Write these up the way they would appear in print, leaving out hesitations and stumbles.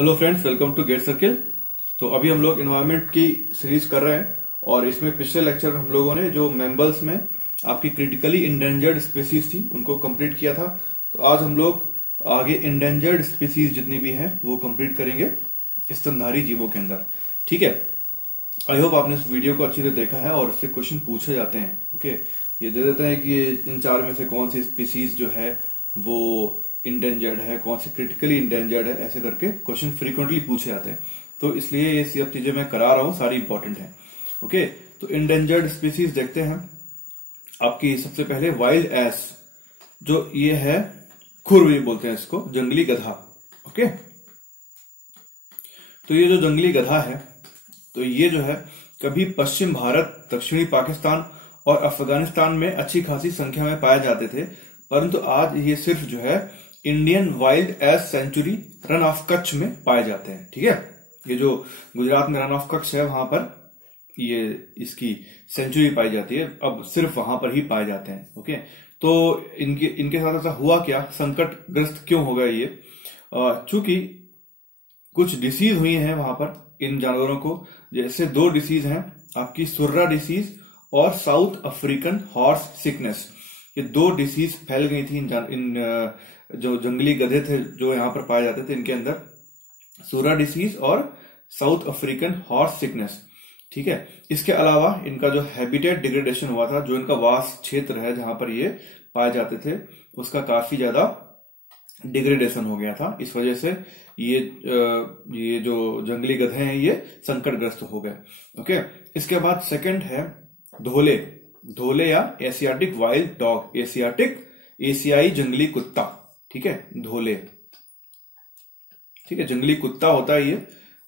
Hello friends, welcome to Gate Circle. तो अभी हम लोग एनवायरनमेंट की सीरीज कर रहे हैं और इसमें पिछले लेक्चर में हम लोगों ने जो मेंबल्स में आपकी क्रिटिकली इंडेंजर्ड स्पीसीज थी उनको कंप्लीट किया था। तो आज हम लोग आगे इंडेंजर्ड स्पीसीज जितनी भी हैं वो कंप्लीट करेंगे स्तनधारी जीवों के अंदर। ठीक है, आई होप आपने इस वीडियो को अच्छी से देखा है और इससे क्वेश्चन पूछे जाते हैं। ओके, ये दे देते हैं कि इन चार में से कौन सी स्पीसीज जो है वो इंडेंजर्ड है, कौन सी क्रिटिकली इंडेंजर्ड है, ऐसे करके क्वेश्चन फ्रीक्वेंटली पूछे जाते हैं। तो इसलिए ये सब चीजें मैं करा रहा हूं, सारी इंपॉर्टेंट है। ओके, तो इंडेंजर्ड स्पीसीज देखते हैं। आपकी सबसे पहले वाइल्ड एस, जो ये है खुर बोलते हैं इसको, जंगली गधा। ओके, तो ये जो जंगली गधा है तो ये जो है कभी पश्चिम भारत, दक्षिणी पाकिस्तान और अफगानिस्तान में अच्छी खासी संख्या में पाए जाते थे, परंतु आज ये सिर्फ जो है Indian wild ass sanctuary Rann of Kutch में पाए जाते हैं। ठीक है, ये जो गुजरात में रन ऑफ कच्छ है वहां पर ये इसकी सेंचुरी पाई जाती है, अब सिर्फ वहां पर ही पाए जाते हैं। ओके, तो इनके साथ ऐसा हुआ क्या, संकटग्रस्त क्यों हो गया ये? चूंकि कुछ डिसीज हुई हैं वहां पर इन जानवरों को, जैसे दो डिसीज हैं आपकी सुर्रा डिसीज और साउथ अफ्रीकन हॉर्स सिकनेस। ये दो डिसीज फैल गई थी इन जो जंगली गधे थे जो यहाँ पर पाए जाते थे, इनके अंदर सुर्रा डिसीज और साउथ अफ्रीकन हॉर्स सिकनेस। ठीक है, इसके अलावा इनका जो हैबिटेट डिग्रेडेशन हुआ था, जो इनका वास क्षेत्र है जहां पर ये पाए जाते थे, उसका काफी ज्यादा डिग्रेडेशन हो गया था। इस वजह से ये जो जंगली गधे हैं ये संकटग्रस्त हो गए। ओके, इसके बाद सेकंड है धोले या एशियाटिक वाइल्ड डॉग, एशियाई जंगली कुत्ता। ठीक है, धोले, ठीक है, जंगली कुत्ता होता है ये।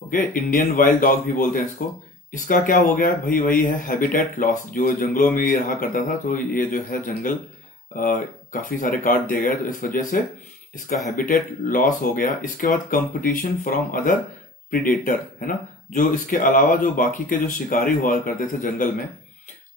ओके, इंडियन वाइल्ड डॉग भी बोलते हैं इसको। इसका क्या हो गया भाई, वही है हैबिटेट लॉस, जो जंगलों में ये रहा करता था, तो ये जो है जंगल काफी सारे काट दिए गए, तो इस वजह से इसका हैबिटेट लॉस हो गया। इसके बाद कंपटीशन फ्रॉम अदर प्रीडेटर, है ना, जो इसके अलावा जो बाकी के जो शिकारी हुआ करते थे जंगल में,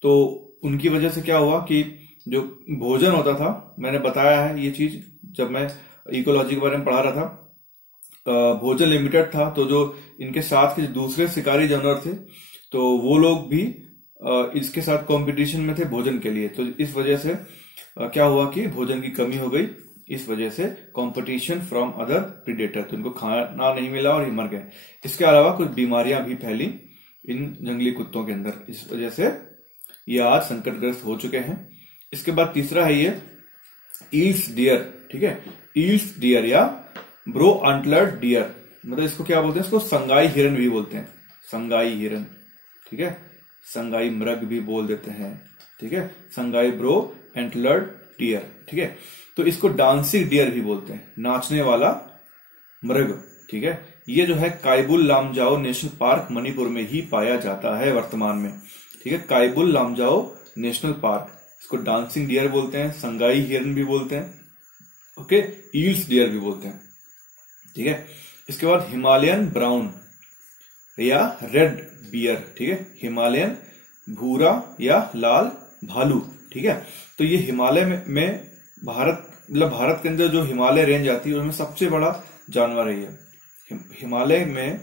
तो उनकी वजह से क्या हुआ कि जो भोजन होता था, मैंने बताया है ये चीज जब मैं इकोलॉजी के बारे में पढ़ा रहा था, भोजन लिमिटेड था, तो जो इनके साथ के दूसरे शिकारी जानवर थे तो वो लोग भी इसके साथ कंपटीशन में थे भोजन के लिए। तो इस वजह से क्या हुआ कि भोजन की कमी हो गई, इस वजह से कंपटीशन फ्रॉम अदर प्रीडेटर, तो इनको खाना नहीं मिला और ये मर गए। इसके अलावा कुछ बीमारियां भी फैली इन जंगली कुत्तों के अंदर, इस वजह से ये आज संकटग्रस्त हो चुके हैं। इसके बाद तीसरा है ये ईल्स डियर। ठीक है, ईल्स डियर या ब्रो एंटलर्ड डियर, मतलब इसको क्या बोलते हैं, इसको संगाई हिरन भी बोलते हैं, संगाई हिरन। ठीक है, संगाई मृग भी बोल देते हैं। ठीक है, संगाई ब्रो एंटलर्ड डियर। ठीक है, तो इसको डांसिंग डियर भी बोलते हैं, नाचने वाला मृग। ठीक है, ये जो है काइबुल लामजाओ नेशनल पार्क मणिपुर में ही पाया जाता है वर्तमान में। ठीक है, काइबुल लामजाओ नेशनल पार्क, इसको डांसिंग डियर बोलते हैं, संगाई हिरन भी बोलते हैं। ओके, ईल्स डियर भी बोलते हैं। ठीक है, इसके बाद हिमालयन ब्राउन या रेड बियर। ठीक है, हिमालयन भूरा या लाल भालू। ठीक है, तो ये हिमालय में भारत के अंदर जो हिमालय रेंज आती है उसमें सबसे बड़ा जानवर है ये। हिमालय में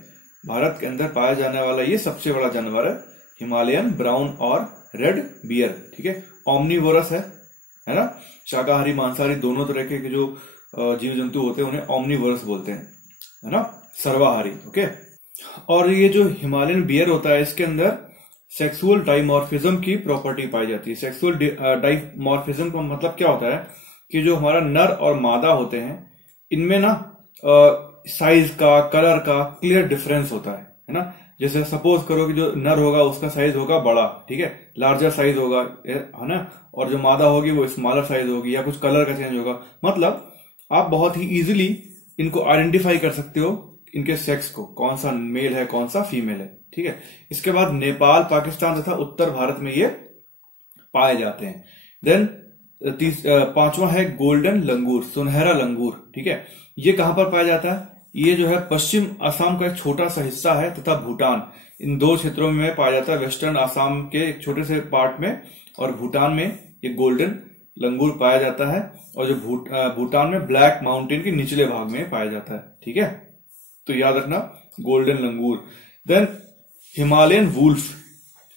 भारत के अंदर पाया जाने वाला ये सबसे बड़ा जानवर है, हिमालयन ब्राउन और रेड बियर। ठीक है, ओमनीवोरस है ना, शाकाहारी मांसाहारी दोनों तरह के जो जीव जंतु होते हैं उन्हें ओमनीवोरस बोलते हैं, है ना, सर्वाहारी। ओके, और ये जो हिमालयन बियर होता है इसके अंदर सेक्सुअल डाइमॉर्फिज्म की प्रॉपर्टी पाई जाती है। सेक्सुअल डाइमॉर्फिज्म का मतलब क्या होता है कि जो हमारा नर और मादा होते हैं इनमें ना साइज का, कलर का क्लियर डिफरेंस होता है ना। जैसे सपोज करो कि जो नर होगा उसका साइज होगा बड़ा, ठीक है, लार्जर साइज होगा, है ना, और जो मादा होगी वो स्मॉलर साइज होगी, या कुछ कलर का चेंज होगा। मतलब आप बहुत ही इजीली इनको आइडेंटिफाई कर सकते हो, इनके सेक्स को, कौन सा मेल है कौन सा फीमेल है। ठीक है, इसके बाद नेपाल, पाकिस्तान तथा उत्तर भारत में ये पाए जाते हैं। देन पांचवा है गोल्डन लंगूर, सुनहरा लंगूर। ठीक है, ये कहां पर पाया जाता है, ये जो है पश्चिम असम का एक छोटा सा हिस्सा है तथा भूटान, इन दो क्षेत्रों में पाया जाता है, वेस्टर्न असम के एक छोटे से पार्ट में और भूटान में ये गोल्डन लंगूर पाया जाता है, और जो भूटान में ब्लैक माउंटेन के निचले भाग में पाया जाता है। ठीक है, तो याद रखना गोल्डन लंगूर। देन हिमालयन वुल्फ,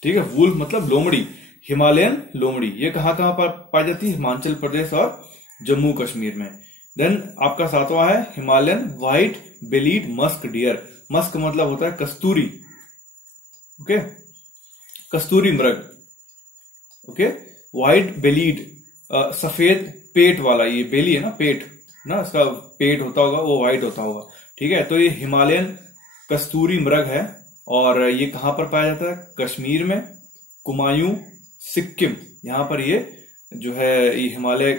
ठीक है, वुल्फ मतलब लोमड़ी, हिमालयन लोमड़ी, ये कहां पर पाई जाती है? हिमाचल प्रदेश और जम्मू कश्मीर में। देन आपका सातवां है Himalayan white bellied musk deer. Musk मतलब होता है कस्तूरी, ओके, कस्तूरी मृग, ओके। व्हाइट बेलीड सफेद पेट वाला, ये बेली है ना, पेट ना, इसका पेट होता होगा वो व्हाइट होता होगा, ठीक है। तो ये हिमालयन कस्तूरी मृग है और ये कहां पर पाया जाता है? कश्मीर में, कुमायूं, सिक्किम, यहां पर ये जो है ये हिमालय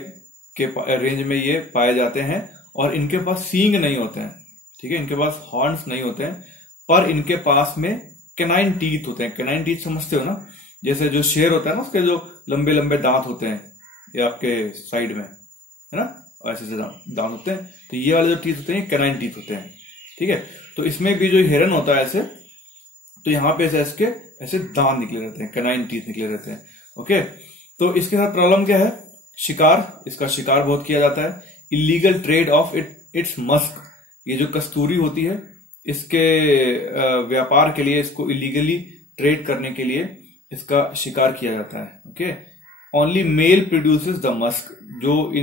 के रेंज में ये पाए जाते हैं। और इनके पास सींग नहीं होते हैं, ठीक है, इनके पास हॉर्न्स नहीं होते हैं, पर इनके पास में कैनाइन टीथ होते हैं। कैनाइन टीथ समझते हो ना, जैसे जो शेर होता है ना, उसके जो लंबे लंबे दांत होते हैं ये आपके साइड में, है ना, ऐसे से दांत होते हैं। तो ये वाले जो टीथ होते हैं कैनाइन टीथ होते हैं, ठीक है। तो इसमें भी जो हिरन होता है ऐसे, तो यहाँ पे इसके ऐसे दांत निकले रहते हैं, कैनाइन टीथ निकले रहते हैं, ओके। तो इसके साथ प्रॉब्लम क्या है? शिकार, इसका शिकार बहुत किया जाता है। Illegal trade of its Musk, ये जो कस्तूरी होती है इसके व्यापार के लिए, इसको इलीगली ट्रेड करने के लिए इसका शिकार किया जाता है, okay. Only mail produces the Musk, जो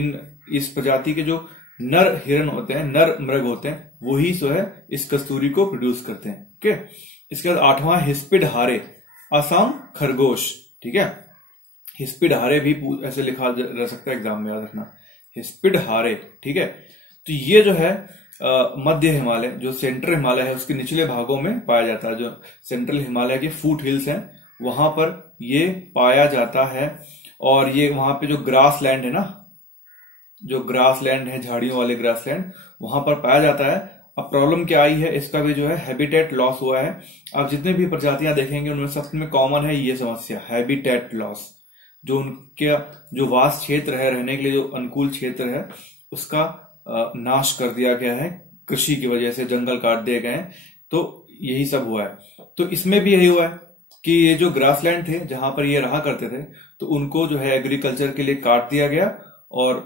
इस प्रजाति के जो नर हिरन होते हैं, नर मृग होते हैं, वही जो है इस कस्तूरी को प्रोड्यूस करते हैं, ओके। इसके बाद आठवां हिस्पिड हारे, असम खरगोश, ठीक है। हिस्पिड हारे भी ऐसे लिखा जा सकता है एग्जाम में, याद रखना, हिस्पिड हारे, ठीक है। तो ये जो है मध्य हिमालय, जो सेंट्रल हिमालय है उसके निचले भागों में पाया जाता है। जो सेंट्रल हिमालय के फुट हिल्स हैं वहां पर ये पाया जाता है। और ये वहां पे जो ग्रास लैंड है ना, जो ग्रास लैंड है, झाड़ियों वाले ग्रास लैंड, वहां पर पाया जाता है। अब प्रॉब्लम क्या आई है, इसका भी जो है हैबिटेट लॉस हुआ है। आप जितने भी प्रजातियां देखेंगे उनमें सबसे कॉमन है ये समस्या, हैबिटेट लॉस। जो उनके जो वास क्षेत्र है, रहने के लिए जो अनुकूल क्षेत्र है, उसका नाश कर दिया गया है कृषि की वजह से, जंगल काट दिए गए हैं। तो यही सब हुआ है। तो इसमें भी यही हुआ है कि ये जो ग्रासलैंड थे जहां पर ये रहा करते थे, तो उनको जो है एग्रीकल्चर के लिए काट दिया गया और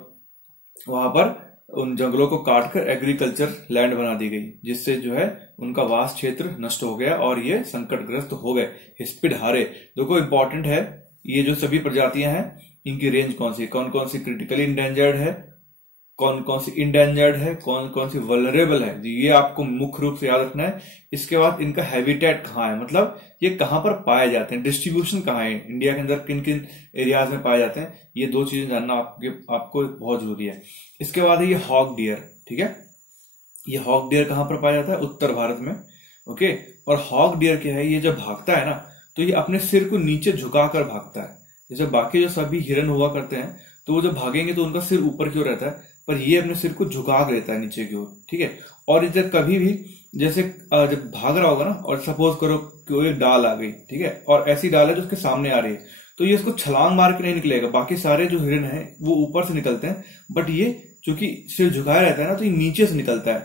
वहां पर उन जंगलों को काटकर एग्रीकल्चर लैंड बना दी गई, जिससे जो है उनका वास क्षेत्र नष्ट हो गया और ये संकटग्रस्त हो गए। हिस्पिड हारे, देखो इंपॉर्टेंट है, ये जो सभी प्रजातियां हैं इनकी रेंज कौन सी, कौन कौन सी क्रिटिकली इंडेंजर्ड है, कौन कौन सी इंडेंजर्ड है, कौन कौन सी वल्नरेबल है, ये आपको मुख्य रूप से याद रखना है। इसके बाद इनका हैबिटेट कहाँ है, मतलब ये कहां पर पाए जाते हैं, डिस्ट्रीब्यूशन कहाँ है, इंडिया के अंदर किन किन एरियाज में पाए जाते हैं, ये दो चीजें जानना आपको बहुत जरूरी है। इसके बाद है ये हॉग डियर, ठीक है। ये हॉग डियर कहां पर पाया जाता है? उत्तर भारत में, ओके। और हॉग डियर क्या है, ये जब भागता है ना, तो ये अपने सिर को नीचे झुकाकर भागता है। जैसे बाकी जो सभी हिरन हुआ करते हैं, तो वो जब भागेंगे तो उनका सिर ऊपर की ओर रहता है, पर ये अपने सिर को झुका देता है नीचे की ओर, ठीक है। और इधर कभी भी जैसे जब भाग रहा होगा ना, और सपोज करो कोई डाल आ गई, ठीक है, और ऐसी डाल है जो उसके सामने आ रही है, तो ये उसको छलांग मार के नहीं निकलेगा। बाकी सारे जो हिरन है वो ऊपर से निकलते हैं, बट ये चूंकि सिर झुकाया रहता है ना, तो ये नीचे से निकलता है।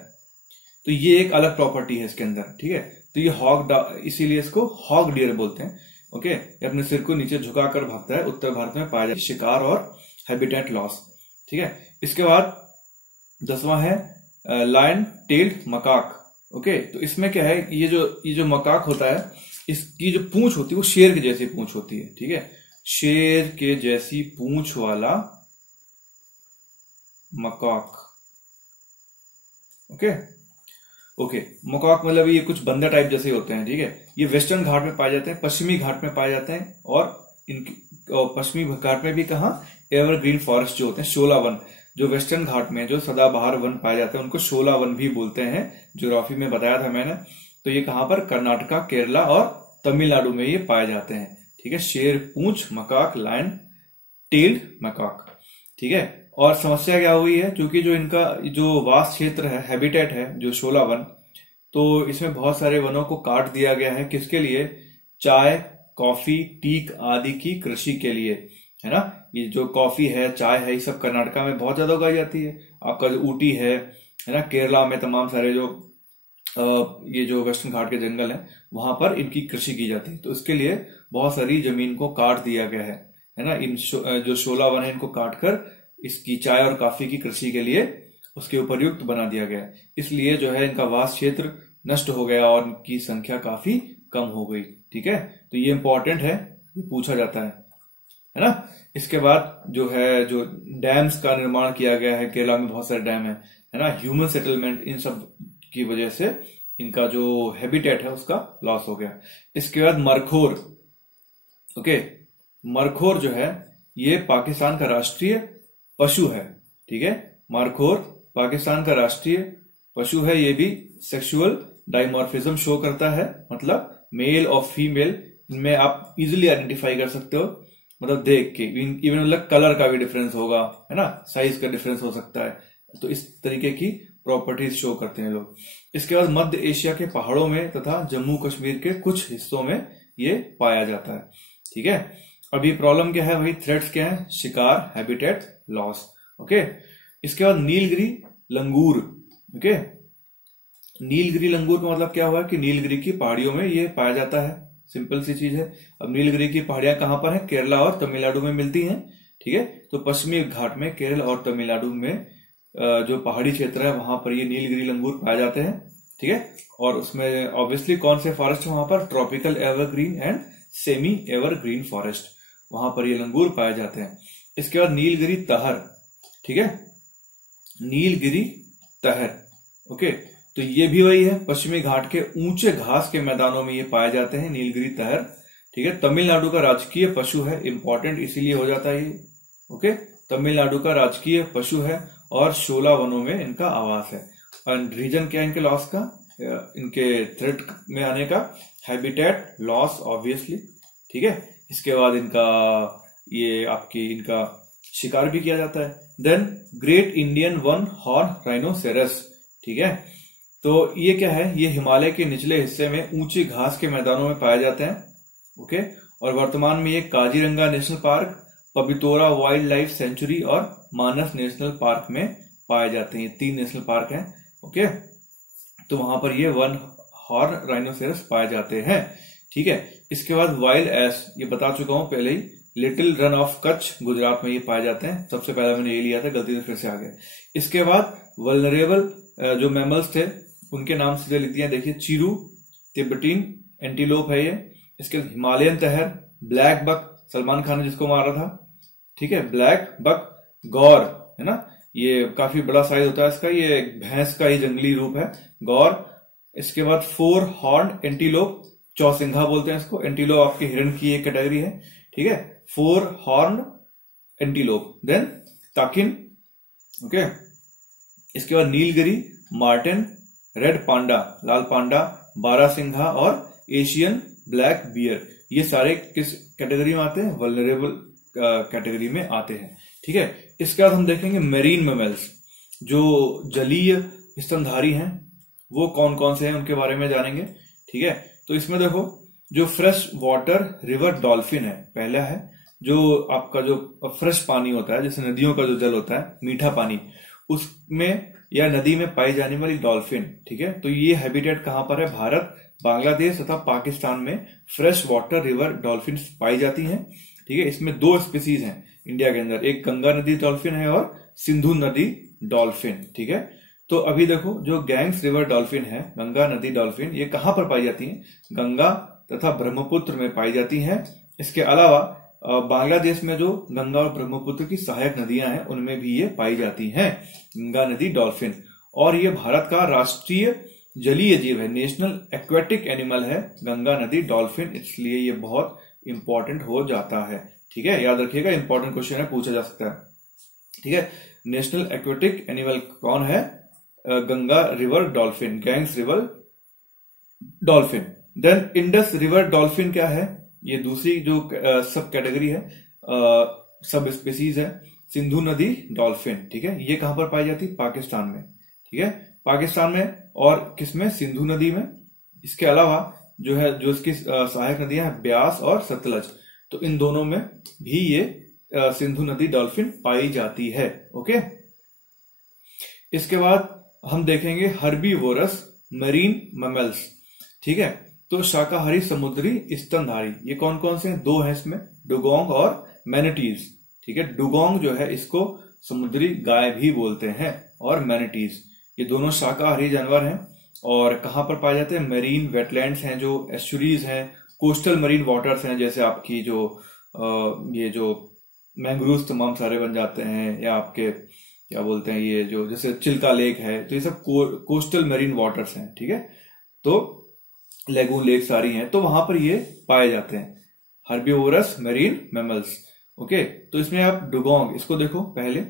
तो ये एक अलग प्रॉपर्टी है इसके अंदर, ठीक है। तो ये हॉग, इसीलिए इसको हॉग डियर बोलते हैं, ओके। ये अपने सिर को नीचे झुकाकर भागता है, उत्तर भारत में पाया जाता है। शिकार और हैबिटेट लॉस, ठीक है। इसके बाद 10वां है लायन टेल्ड मकाक, ओके। तो इसमें क्या है, ये जो मकाक होता है, इसकी जो पूंछ होती है वो शेर के जैसी पूंछ होती है, ठीक है। शेर के जैसी पूंछ वाला मकाक, ओके ओके। मकाक मतलब ये कुछ बंदर टाइप जैसे होते हैं, ठीक है। ये वेस्टर्न घाट में पाए जाते हैं, पश्चिमी घाट में पाए जाते हैं, और इनकी पश्चिमी घाट में भी कहा एवरग्रीन फॉरेस्ट जो होते हैं, शोला वन, जो वेस्टर्न घाट में जो सदाबहार वन पाए जाते हैं उनको शोला वन भी बोलते हैं, ज्योग्राफी में बताया था मैंने। तो ये कहां पर? कर्नाटका, केरला और तमिलनाडु में ये पाए जाते हैं, ठीक है। शेर पूंछ मकाक, लायन टेल्ड मकाक, ठीक है। और समस्या क्या हुई है, क्योंकि जो इनका जो वास क्षेत्र है, हैबिटेट है, जो शोला वन, तो इसमें बहुत सारे वनों को काट दिया गया है। किसके लिए? चाय, कॉफी, टीक आदि की कृषि के लिए, है ना। ये जो कॉफी है, चाय है, ये सब कर्नाटका में बहुत ज्यादा उगाई जाती है। आपका जो ऊटी है ना, केरला में तमाम सारे जो ये जो वेस्टर्न घाट के जंगल है, वहां पर इनकी कृषि की जाती है। तो इसके लिए बहुत सारी जमीन को काट दिया गया है ना। इन जो शोला वन है, इनको काटकर इसकी चाय और कॉफी की कृषि के लिए उसके उपयुक्त बना दिया गया है। इसलिए जो है इनका वास क्षेत्र नष्ट हो गया और इनकी संख्या काफी कम हो गई। ठीक है, तो ये इंपॉर्टेंट है, ये पूछा जाता है ना। इसके बाद जो है, जो डैम्स का निर्माण किया गया है, केरला में बहुत सारे डैम है ना, ह्यूमन सेटलमेंट, इन सब की वजह से इनका जो हैबिटेट है उसका लॉस हो गया। इसके बाद मरखोर। ओके, मरखोर जो है ये पाकिस्तान का राष्ट्रीय पशु है। ठीक है, मरखोर पाकिस्तान का राष्ट्रीय पशु है। ये भी सेक्सुअल डाइमॉर्फिज्म शो करता है, मतलब मेल और फीमेल इनमें आप इजीली आइडेंटिफाई कर सकते हो, मतलब देख के। इवन मतलब कलर का भी डिफरेंस होगा, है ना, साइज का डिफरेंस हो सकता है। तो इस तरीके की प्रॉपर्टीज शो करते हैं लोग। इसके बाद मध्य एशिया के पहाड़ों में तथा जम्मू कश्मीर के कुछ हिस्सों में ये पाया जाता है। ठीक है, अभी प्रॉब्लम क्या है, वही थ्रेट्स क्या है, शिकार, हैबिटेट लॉस। ओके, इसके बाद नीलगिरी लंगूर। ओके, नीलगिरी लंगूर का मतलब क्या हुआ कि नीलगिरी की पहाड़ियों में ये पाया जाता है। सिंपल सी चीज है। अब नीलगिरी की पहाड़ियां कहां पर है, केरला और तमिलनाडु में मिलती हैं। ठीक है, तो पश्चिमी घाट में केरल और तमिलनाडु में जो पहाड़ी क्षेत्र है वहां पर ये नीलगिरी लंगूर पाए जाते हैं। ठीक है, और उसमें ऑब्वियसली कौन से फॉरेस्ट है वहां पर, tropical evergreen and semi evergreen forest, वहां पर ये लंगूर पाए जाते हैं। इसके बाद नीलगिरी तहर। ठीक है, नीलगिरी तहर। ओके, तो ये भी वही है, पश्चिमी घाट के ऊंचे घास के मैदानों में ये पाए जाते हैं, नीलगिरी तहर। ठीक है, तमिलनाडु का राजकीय पशु है, इंपॉर्टेंट इसीलिए हो जाता है ये। ओके, तमिलनाडु का राजकीय पशु है और शोला वनों में इनका आवास है। और रीजन क्या है इनके लॉस का, इनके थ्रेट में आने का, हैबिटेट लॉस ऑब्वियसली। ठीक है, इसके बाद इनका ये आपकी इनका शिकार भी किया जाता है। Then great Indian one horn rhinoceros. ठीक है, तो ये क्या है, ये हिमालय के निचले हिस्से में ऊंची घास के मैदानों में पाए जाते हैं। ओके, और वर्तमान में ये Kaziranga national park, Pabitora wild life sanctuary और मानस नेशनल पार्क में पाए जाते हैं। 3 नेशनल पार्क हैं। ओके, तो वहां पर ये वन हॉर्न राइनोसेरस पाए जाते हैं। ठीक है, इसके बाद वाइल्ड एस, ये बता चुका हूं पहले ही, लिटिल रन ऑफ कच्छ, गुजरात में ये पाए जाते हैं। सबसे पहले मैंने ये लिया था, गलती से फिर से आ गया। इसके बाद वल्नरेबल जो मैमल्स थे उनके नाम से लिखती हैं, देखिए, चीरू, तिब्बतीन एंटीलोप है ये। इसके हिमालयन तहर, ब्लैक बक, सलमान खान ने जिसको मारा था। ठीक है, ब्लैक बक, गौर, है ना, ये काफी बड़ा साइज होता है इसका, ये भैंस का ही जंगली रूप है, गौर। इसके बाद 4 हॉर्न एंटीलोप, चौसिंघा बोलते हैं इसको। एंटीलोप आपके हिरण की एक कैटेगरी है। ठीक है, 4 हॉर्न एंटीलोप। देन ताकिन। ओके, इसके बाद नीलगिरी, मार्टिन, रेड पांडा, लाल पांडा, बारासिंघा और एशियन ब्लैक बियर, ये सारे किस कैटेगरी में आते हैं, वल्नरेबल कैटेगरी में आते हैं। ठीक है, इसके बाद हम देखेंगे मेरीन मैमल्स, जो जलीय स्तनधारी हैं, वो कौन कौन से हैं उनके बारे में जानेंगे। ठीक है, तो इसमें देखो, जो फ्रेश वाटर रिवर डॉल्फिन है, पहला है, जो आपका जो फ्रेश पानी होता है, जैसे नदियों का जो जल होता है, मीठा पानी, उसमें या नदी में पाई जाने वाली डॉल्फिन। ठीक है, तो ये हैबिटेट कहां पर है, भारत, बांग्लादेश तथा पाकिस्तान में फ्रेश वाटर रिवर डॉल्फिन पाई जाती हैं। ठीक है, इसमें 2 स्पीसीज हैं इंडिया के अंदर, एक गंगा नदी डॉल्फिन है और सिंधु नदी डॉल्फिन। ठीक है, तो अभी देखो, जो गैंग्स रिवर डॉल्फिन है, गंगा नदी डॉल्फिन, ये कहां पर पाई जाती है, गंगा तथा ब्रह्मपुत्र में पाई जाती है। इसके अलावा बांग्लादेश में जो गंगा और ब्रह्मपुत्र की सहायक नदियां हैं उनमें भी ये पाई जाती हैं, गंगा नदी डॉल्फिन। और ये भारत का राष्ट्रीय जलीय जीव है, नेशनल एक्वेटिक एनिमल है गंगा नदी डॉल्फिन, इसलिए ये बहुत इंपॉर्टेंट हो जाता है। ठीक है, याद रखिएगा, इंपॉर्टेंट क्वेश्चन है, पूछा जा सकता है। ठीक है, नेशनल एक्वेटिक एनिमल कौन है, Ganga river dolphin, Ganges river dolphin. Then Indus river dolphin क्या है, ये दूसरी जो सब कैटेगरी है, सब स्पीसीज है, सिंधु नदी डॉल्फिन। ठीक है, ये कहां पर पाई जाती है, पाकिस्तान में। ठीक है, पाकिस्तान में, और किसमें, सिंधु नदी में। इसके अलावा जो है, जो इसकी सहायक नदियां हैं, ब्यास और सतलज, तो इन दोनों में भी ये सिंधु नदी डॉल्फिन पाई जाती है। ओके, इसके बाद हम देखेंगे हर्बीवोरस मरीन मैमल्स। ठीक है, तो शाकाहारी समुद्री स्तनधारी, ये कौन कौन से हैं, 2 हैं इसमें, डुगोंग और मैनिटीज। ठीक है, डुगोंग जो है इसको समुद्री गाय भी बोलते हैं, और मैनिटीज, ये दोनों शाकाहारी जानवर हैं। और कहाँ पर पाए जाते हैं? मरीन वेटलैंड्स हैं, जो एस्चुरीज हैं, कोस्टल मरीन वाटर्स हैं, जैसे आपकी जो ये जो मैंग्रोव्स तमाम सारे बन जाते हैं, या आपके क्या बोलते हैं ये जो जैसे चिल्का लेक है, तो ये सब कोस्टल मरीन वाटर्स हैं, ठीक है। तो लेगून लेक सारी हैं, तो वहां पर ये पाए जाते हैं, हर्बीवोरस मरीन मैमल्स। ओके, तो इसमें आप डुगोंग, इसको देखो पहले,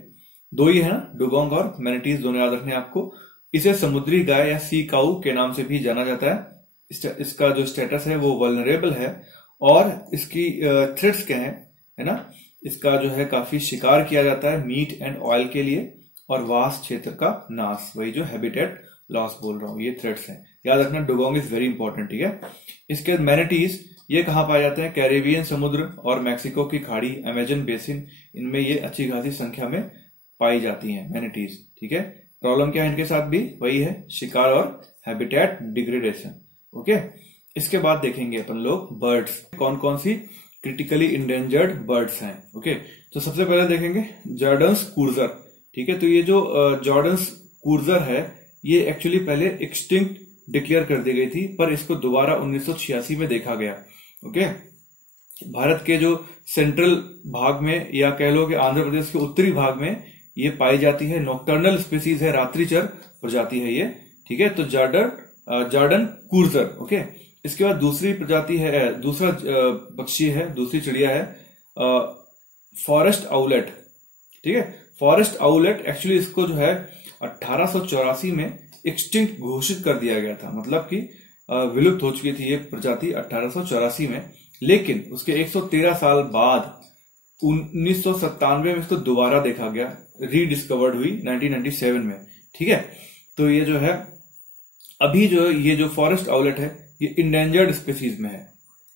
दो ही है ना, डुगोंग और मैनाटीज, दोनों याद रखने आपको। इसे समुद्री गाय या सी काऊ के नाम से भी जाना जाता है। इसका जो स्टेटस है वो वल्नरेबल है, और इसकी थ्रेट्स क्या है ना, इसका जो है काफी शिकार किया जाता है मीट एंड ऑयल के लिए, और वास्ट क्षेत्र का नाश, वही जो हैबिटेट लॉस बोल रहा हूं, ये थ्रेट्स हैं, याद रखना। डुगोंग इज वेरी इंपॉर्टेंट, ठीक है। इसके बाद मैनाटीज, ये कहां पाए जाते हैं? कैरेबियन समुद्र और मैक्सिको की खाड़ी, अमेजन बेसिन, इनमें ये अच्छी खासी संख्या में पाई जाती हैं मैनाटीज, ठीक है। प्रॉब्लम क्या है इनके साथ भी? वही है, शिकार और हैबिटेट डिग्रेडेशन। ओके, इसके बाद देखेंगे अपन लोग बर्ड्स, कौन कौन सी क्रिटिकली इंडेंजर्ड बर्ड्स हैं। ओके, तो सबसे पहले देखेंगे जॉर्डन्स कूर्जर, ठीक है। तो ये जो जॉर्डन्स कूर्जर है, ये एक्चुअली पहले एक्सटिंक्ट डिक्लेयर कर दी गई थी, पर इसको दोबारा 1986 में देखा गया। ओके, भारत के जो सेंट्रल भाग में, या कह लो कि आंध्र प्रदेश के उत्तरी भाग में ये पाई जाती है, नॉक्टर्नल स्पीसीज है, रात्रिचर प्रजाति है ये, ठीक है। तो जॉर्डन कूर्जर। ओके, इसके बाद दूसरी प्रजाति है, दूसरा पक्षी है, दूसरी चिड़िया है फॉरेस्ट आउलेट, ठीक है। फॉरेस्ट आउलेट एक्चुअली इसको जो है 1884 में एक्सटिंक्ट घोषित कर दिया गया था, मतलब कि विलुप्त हो चुकी थी ये प्रजाति 1884 में, लेकिन उसके 113 साल बाद 1997 में इसको दोबारा देखा गया, रीडिस्कवर्ड हुई 1997 में, ठीक है। तो ये जो है अभी जो ये जो फॉरेस्ट आउलेट है, ये इंडेंजर्ड स्पीसीज में है।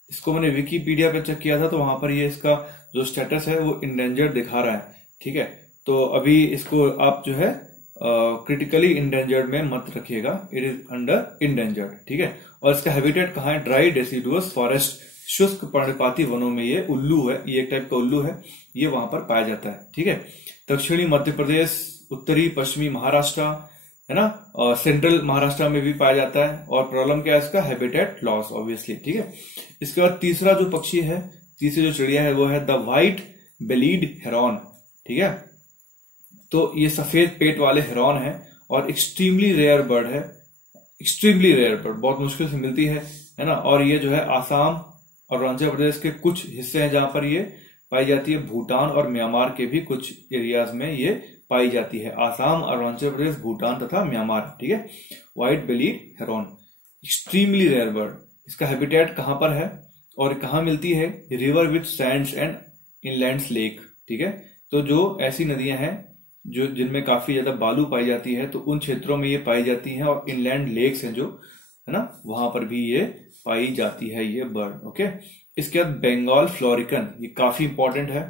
इसको मैंने विकीपीडिया पे चेक किया था, तो वहां पर ये इसका जो स्टेटस है वो इंडेंजर्ड दिखा रहा है, ठीक है। तो अभी इसको आप जो है क्रिटिकली इंडेंजर्ड में मत रखिएगा, इट इज अंडर इंडेंजर्ड, ठीक है। और इसका हैबिटेट कहाँ है? ड्राई डेसिडुअस फॉरेस्ट, शुष्क पर्णपाती वनों में ये उल्लू है, ये एक टाइप का उल्लू है, ये वहां पर पाया जाता है, ठीक है। दक्षिणी मध्य प्रदेश, उत्तरी पश्चिमी महाराष्ट्र, है ना, और सेंट्रल महाराष्ट्र में भी पाया जाता है। और प्रॉब्लम क्या है इसका? हैबिटेट लॉस, ऑब्वियसली, ठीक है। इसके बाद तीसरा जो पक्षी है, तीसरी जो चिड़िया है, वो है द व्हाइट बेलीड हेरॉन, ठीक है। तो ये सफेद पेट वाले हेरॉन है, और एक्सट्रीमली रेयर बर्ड है, एक्सट्रीमली रेयर बर्ड, बहुत मुश्किल से मिलती है ना। और ये जो है आसाम और अरुणाचल प्रदेश के कुछ हिस्से हैं जहां पर ये पाई जाती है, भूटान और म्यांमार के भी कुछ एरियाज में ये पाई जाती है, आसाम, अरुणाचल प्रदेश, भूटान तथा म्यांमार, ठीक है। White bellied heron, extremely rare bird. इसका हैबिटेट कहां पर है और कहां मिलती है? River with sands and inlands lake, ठीक है। तो जो ऐसी नदियां हैं जो जिनमें काफी ज्यादा बालू पाई जाती है, तो उन क्षेत्रों में ये पाई जाती है, और इनलैंड लेक्स हैं जो, है ना, वहां पर भी ये पाई जाती है ये बर्ड। ओके, इसके बाद बंगाल फ्लोरिकन, ये काफी इंपॉर्टेंट है,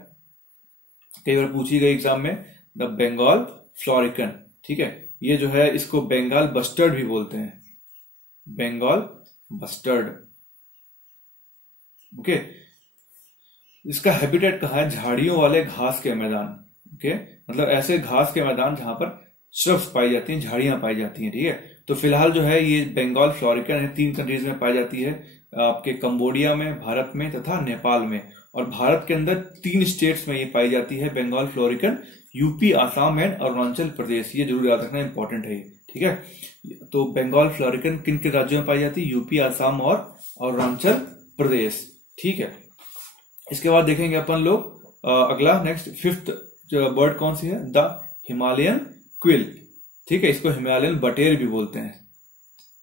कई बार पूछी गई एग्जाम में, द बंगाल फ्लोरिकन, ठीक है। ये जो है इसको बंगाल बस्टर्ड भी बोलते हैं, बंगाल बस्टर्ड। ओके, इसका हैबिटेट कहाँ है? झाड़ियों वाले घास के मैदान, ओके, मतलब ऐसे घास के मैदान जहां पर श्रब्स पाई जाती हैं, झाड़ियां पाई जाती हैं, ठीक है। तो फिलहाल जो है ये बंगाल फ्लोरिकन है, 3 कंट्रीज में पाई जाती है, आपके कंबोडिया में, भारत में तथा नेपाल में। और भारत के अंदर 3 स्टेट्स में ये पाई जाती है Bengal florican, UP, Assam and Arunachal Pradesh. ये जरूर याद रखना, इंपॉर्टेंट है ये, ठीक है। तो बंगाल फ्लोरिकन किन किन राज्यों में पाई जाती है? यूपी, आसाम और अरुणाचल प्रदेश, ठीक है। इसके बाद देखेंगे अपन लोग अगला नेक्स्ट 5th बर्ड कौन सी है? द हिमालयन क्विल, ठीक है। इसको हिमालयन बटेर भी बोलते हैं,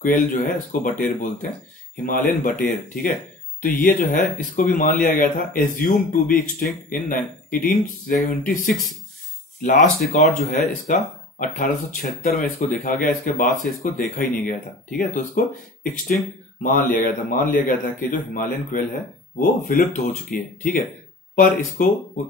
क्वेल जो है इसको बटेर बोलते हैं, हिमालयन बटेर, ठीक है। तो ये जो है इसको भी मान लिया गया था assume to be extinct in 1876। Last record जो है इसका 1876 में इसको देखा गया, इसके बाद से इसको देखा ही नहीं गया था, ठीक है। तो इसको एक्सटिंक्ट मान लिया गया था कि जो हिमालयन क्वेल है वो विलुप्त हो चुकी है, ठीक है। पर इसको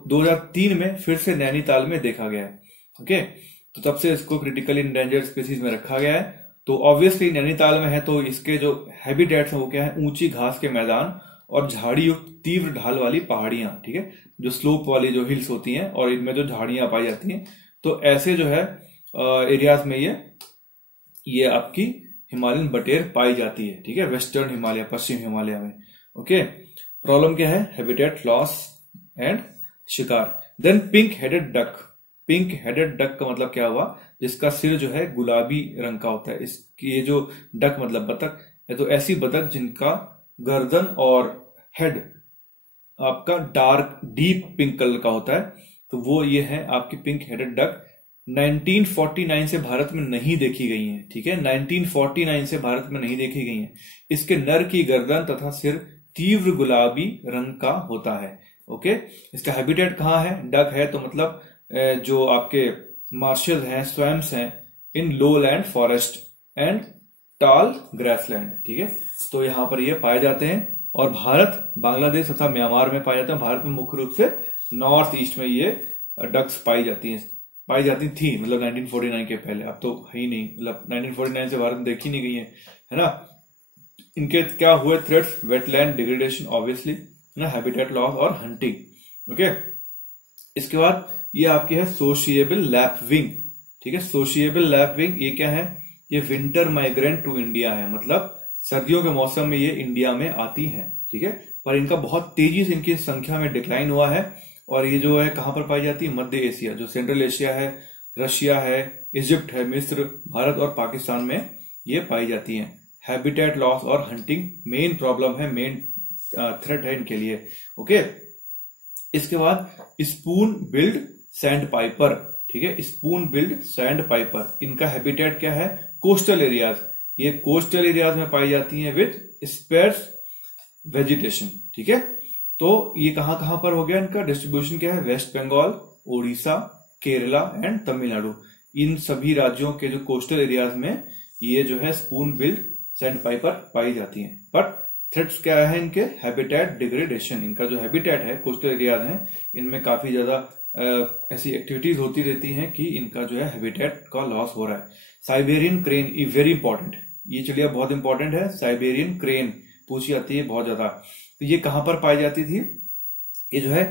2003 में फिर से नैनीताल में देखा गया है, ओके। तो तब से इसको क्रिटिकली इंडेंजर्ड स्पीसीज में रखा गया है। तो ऑब्वियसली नैनीताल में है, तो इसके जो हैबिटेट्स हैं वो क्या है? ऊंची घास के मैदान और झाड़ी युक्त तीव्र ढाल वाली पहाड़ियां, ठीक है, जो स्लोप वाली जो हिल्स होती हैं और इनमें जो झाड़ियां पाई जाती हैं। तो ऐसे जो है एरियाज में ये आपकी हिमालयन बटेर पाई जाती है, ठीक है, वेस्टर्न हिमालय, पश्चिम हिमालय में। ओके, प्रॉब्लम क्या है? हैबिटेट लॉस एंड शिकार। Then pink headed duck. Pink headed duck का मतलब क्या हुआ? जिसका सिर जो है गुलाबी रंग का होता है। इसकी ये जो डक मतलब बतख है, तो ऐसी बतख जिनका गर्दन और हेड आपका डार्क डीप पिंक कलर का होता है, तो वो ये है आपकी पिंक हेडेड डक। 1949 से भारत में नहीं देखी गई है, ठीक है, 1949 से भारत में नहीं देखी गई है। इसके नर की गर्दन तथा सिर तीव्र गुलाबी रंग का होता है। ओके, इसका हैबिटेट कहाँ है? डक है तो मतलब जो आपके मार्शल हैं, स्वैम्स हैं, in low land forest and tall grassland, ठीक है, तो यहां पर ये पाए जाते हैं। और भारत, बांग्लादेश तथा म्यांमार में पाए जाते हैं। भारत में मुख्य रूप से नॉर्थ ईस्ट में ये डक्स पाई जाती थी, मतलब 1949 के पहले। अब तो है ही नहीं, मतलब 1949 से भारत में देखी नहीं गई है ना। इनके क्या हुए थ्रेट्स? वेटलैंड डिग्रेडेशन ऑब्वियसली, है ना, हैबिटेट लॉस और हंटिंग। ओके, इसके बाद ये आपकी है सोशिएबल लैपविंग, ठीक है। सोशिएबल लैपविंग ये क्या है? ये विंटर माइग्रेंट टू इंडिया है, मतलब सर्दियों के मौसम में ये इंडिया में आती है, ठीक है, पर इनका बहुत तेजी से इनकी संख्या में डिक्लाइन हुआ है। और ये जो है कहां पर पाई जाती है? मध्य एशिया, जो सेंट्रल एशिया है, रशिया है, इजिप्ट है, मिस्र, भारत और पाकिस्तान में ये पाई जाती हैं। हैबिटेट लॉस और हंटिंग मेन प्रॉब्लम है, मेन थ्रेट है इनके लिए। ओके, इसके बाद स्पून बिल्ड सैंड पाइपर, ठीक है, स्पून बिल्ड सैंड पाइपर, इनका हैबिटेट क्या है? Coastal areas. ये कोस्टल एरियाज में पाई जाती हैं विद स्पेर्स वेजिटेशन, ठीक है। तो ये कहां कहां पर हो गया? इनका डिस्ट्रीब्यूशन क्या है? वेस्ट बंगाल, उड़ीसा, केरला एंड तमिलनाडु, इन सभी राज्यों के जो कोस्टल एरियाज में ये जो है स्पून बिल्ड सैंड पाइपर पाई जाती हैं। बट थ्रेट्स क्या है इनके? Habitat degradation. इनका जो हैबिटेट है, कोस्टल एरियाज हैं, इनमें काफी ज्यादा ऐसी एक्टिविटीज होती रहती हैं कि इनका जो है हैबिटेट का लॉस हो रहा है। साइबेरियन क्रेन, ये वेरी इंपॉर्टेंट, ये चिड़िया बहुत इंपॉर्टेंट है। साइबेरियन क्रेन पूछी जाती है बहुत ज्यादा। तो ये कहां पर पाई जाती थी? ये जो है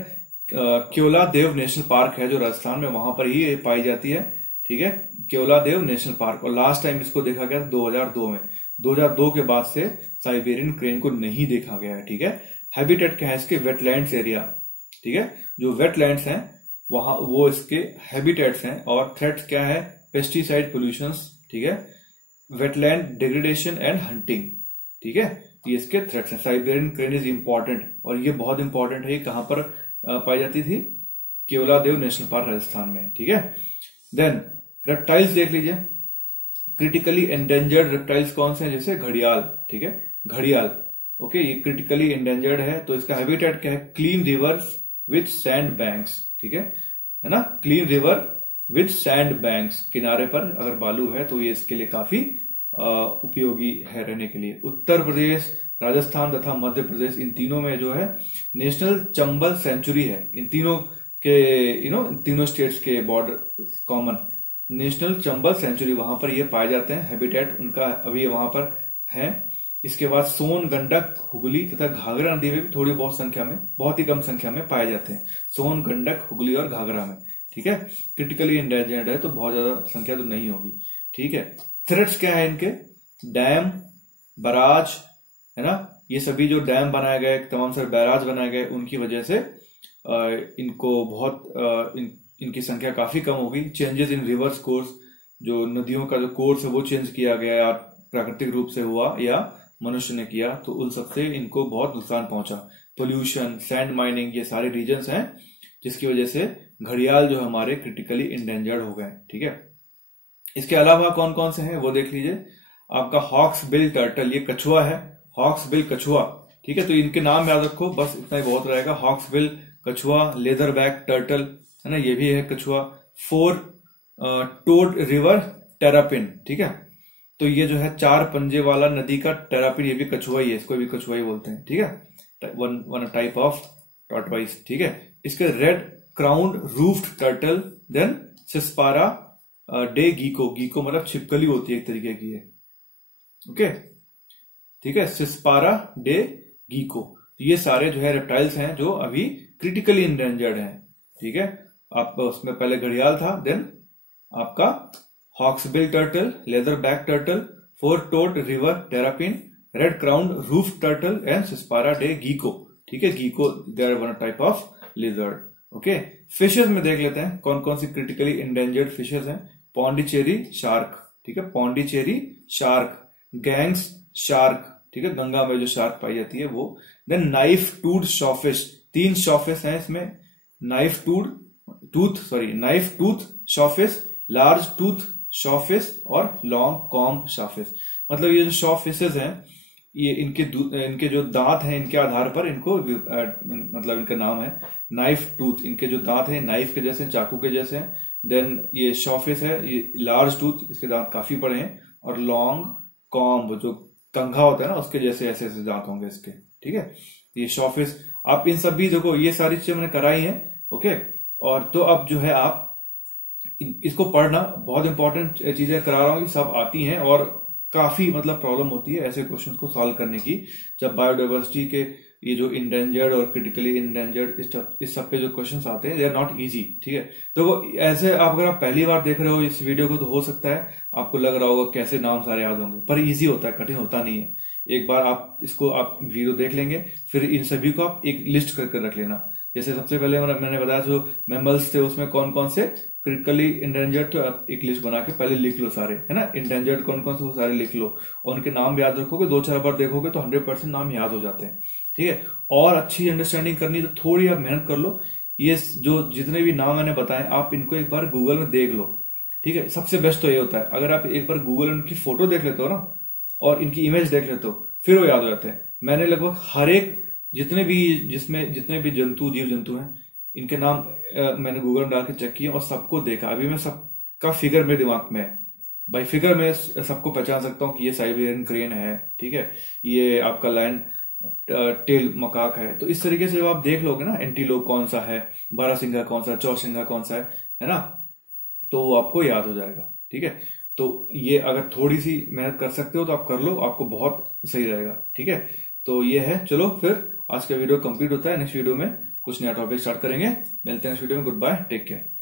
केवलादेव नेशनल पार्क है जो राजस्थान में, वहां पर ही ये पाई जाती है, ठीक है, केवलादेव नेशनल पार्क। और लास्ट टाइम इसको देखा गया 2002 में। 2002 के बाद से साइबेरियन क्रेन को नहीं देखा गया है, ठीक है। हैबिटेट क्या है इसके? वेटलैंड्स एरिया, ठीक है, जो वेटलैंड्स हैं वहां वो इसके हैबिटेट्स हैं। और थ्रेट्स क्या है? पेस्टिसाइड पोल्यूशंस, ठीक है, वेटलैंड डिग्रेडेशन एंड हंटिंग, ठीक है, ये इसके थ्रेट्स हैं। साइबेरियन क्रेन इज इंपॉर्टेंट, और ये बहुत इंपॉर्टेंट है। ये कहां पर पाई जाती थी? केवलादेव नेशनल पार्क राजस्थान में, ठीक है। देन रेप्टाइल्स देख लीजिए। क्रिटिकली एंडेंजर्ड रेप्टाइल्स कौन से हैं? जैसे घड़ियाल, ठीक है, घड़ियाल। ओके, ये क्रिटिकली एंडेंजर्ड है, तो इसका हैबिटेट क्या है? Clean reverse with sand banks, ठीक है ना, clean river with sand banks, किनारे पर अगर बालू है तो ये इसके लिए काफी उपयोगी है रहने के लिए। उत्तर प्रदेश, राजस्थान तथा मध्य प्रदेश, इन तीनों में जो है नेशनल चंबल सेंचुरी है। इन तीनों के तीनों स्टेट्स के border common national Chambal sanctuary, वहां पर ये पाए जाते हैं। हैबिटेट उनका अभी वहां पर है। इसके बाद सोन, गंडक, हुगली तथा घाघरा नदी में भी थोड़ी बहुत संख्या में, बहुत ही कम संख्या में पाए जाते हैं। सोन, गंडक, हुगली और घाघरा में, ठीक है। क्रिटिकली एंडेंजर्ड है तो बहुत ज्यादा संख्या तो नहीं होगी, ठीक है। थ्रेट्स क्या है इनके? डैम, बराज, है ना, ये सभी जो डैम बनाए गए, तमाम सारे बैराज बनाए गए, उनकी वजह से इनको बहुत इनकी संख्या काफी कम होगी। चेंजेस इन रिवर्स कोर्स, जो नदियों का जो कोर्स है वो चेंज किया गया, या प्राकृतिक रूप से हुआ या मनुष्य ने किया, तो उन सबसे इनको बहुत नुकसान पहुंचा। पोल्यूशन, सैंड माइनिंग, ये सारे रीजन्स हैं जिसकी वजह से घड़ियाल जो हमारे क्रिटिकली इंडेंजर्ड हो गए, ठीक है। इसके अलावा कौन कौन से हैं वो देख लीजिए। आपका हॉक्स बिल टर्टल, ये कछुआ है, हॉक्स बिल कछुआ, ठीक है, तो इनके नाम याद रखो, बस इतना ही बहुत रहेगा। हॉक्स बिल कछुआ, लेदर बैक टर्टल, है ना, ये भी है कछुआ। फोर टोड रिवर टेरापिन, ठीक है, तो ये जो है 4 पंजे वाला नदी का टेरापिन, ये भी कछुआ ही है, इसको भी कछुआ ही बोलते हैं, ठीक है, वन टाइप ऑफ टॉर्टवाइस, ठीक है। इसके red crowned roofed turtle, then Sispara day gecko, gecko मतलब छिपकली होती है एक तरीके की है, ओके, ठीक है, सिस्पारा डे गीको, ये सारे जो है रेप्टाइल्स हैं जो अभी क्रिटिकली इंडेंजर्ड हैं, ठीक है। आप उसमें पहले घड़ियाल था, देन आपका hawksbill turtle, leather back turtle, four toed river terrapin, red crown roof turtle and Sispara day gecko. ठीक है, gecko they are one type of lizard. Okay, fishes में देख लेते हैं कौन कौन सी क्रिटिकली इंडेंजर्ड फिशेस हैं। पौंडीचेरी शार्क, ठीक है, पौंडीचेरी शार्क, गैंग्स शार्क, ठीक है, गंगा में जो शार्क पाई जाती है वो। देन नाइफ टूथ शॉफिश, 3 शॉफिश हैं इसमें, नाइफ टूथ शॉफिश, लार्ज टूथ शॉफिश और लॉन्ग कॉम्ब शॉफिश। मतलब ये जो शॉफिशेस हैं ये इनके जो दांत हैं इनके आधार पर इनको मतलब इनका नाम है नाइफ टूथ। इनके जो दांत हैं नाइफ के जैसे, चाकू के जैसे हैं। देन ये शॉफिश है, ये लार्ज टूथ, इसके दांत काफी बड़े हैं। और लॉन्ग कॉम्ब जो कंघा होता है ना उसके जैसे ऐसे ऐसे दांत होंगे इसके। ठीक है, ये शॉफिश। आप इन सभी देखो ये सारी चीजें मैंने कराई हैं। ओके, और तो अब जो है आप इसको पढ़ना, बहुत इंपॉर्टेंट चीजें करा रहा हूं, सब आती हैं और काफी मतलब प्रॉब्लम होती है ऐसे क्वेश्चंस को सॉल्व करने की जब बायोडाइवर्सिटी के ये जो इंडेंजर्ड और क्रिटिकली इंडेंजर्ड इस सब के जो क्वेश्चंस आते हैं दे आर नॉट इजी। ठीक है, तो वो ऐसे अगर आप पहली बार देख रहे हो इस वीडियो को तो हो सकता है आपको लग रहा होगा कैसे नाम सारे याद होंगे, पर इजी होता है, कठिन होता नहीं है। एक बार आप इसको आप वीडियो देख लेंगे फिर इन सभी को आप एक लिस्ट करके रख लेना। जैसे सबसे पहले मैंने बताया जो मैमल्स थे उसमें कौन कौन से क्रिटिकली इंडेंजर्ड, तो आप एक लिस्ट बना के पहले लिख लो सारे, है ना। इंडेंजर्ड कौन कौन से वो सारे लिख लो और उनके नाम याद रखोगे, 2-4 बार देखोगे तो 100% नाम याद हो जाते हैं। ठीक है, और अच्छी अंडरस्टैंडिंग करनी तो थोड़ी आप मेहनत कर लो। ये जो जितने भी नाम मैंने बताए आप इनको एक बार गूगल में देख लो। ठीक है, सबसे बेस्ट तो ये होता है अगर आप एक बार गूगल में उनकी फोटो देख लेते हो ना और इनकी इमेज देख लेते हो फिर वो याद हो जाते हैं। मैंने लगभग हर एक जितने भी जीव जंतु हैं इनके नाम मैंने गूगल में डाल के चेक किया और सबको देखा। अभी मैं सबका फिगर मेरे दिमाग में है, बाई फिगर में सबको पहचान सकता हूँ कि ये साइबेरियन क्रेन है, ठीक है, ये आपका लैंड टेल मकाक है। तो इस तरीके से जब आप देख लोगे ना एंटीलोप कौन सा है, बारहसिंगा कौन सा, चौसिंगा कौन सा है ना, तो वो आपको याद हो जाएगा। ठीक है, तो ये अगर थोड़ी सी मेहनत कर सकते हो तो आप कर लो, आपको बहुत सही रहेगा। ठीक है, तो ये है। चलो फिर आज का वीडियो कंप्लीट होता है, नेक्स्ट वीडियो में कुछ नया टॉपिक स्टार्ट करेंगे। मिलते हैं नेक्स्ट वीडियो में। Goodbye, take care.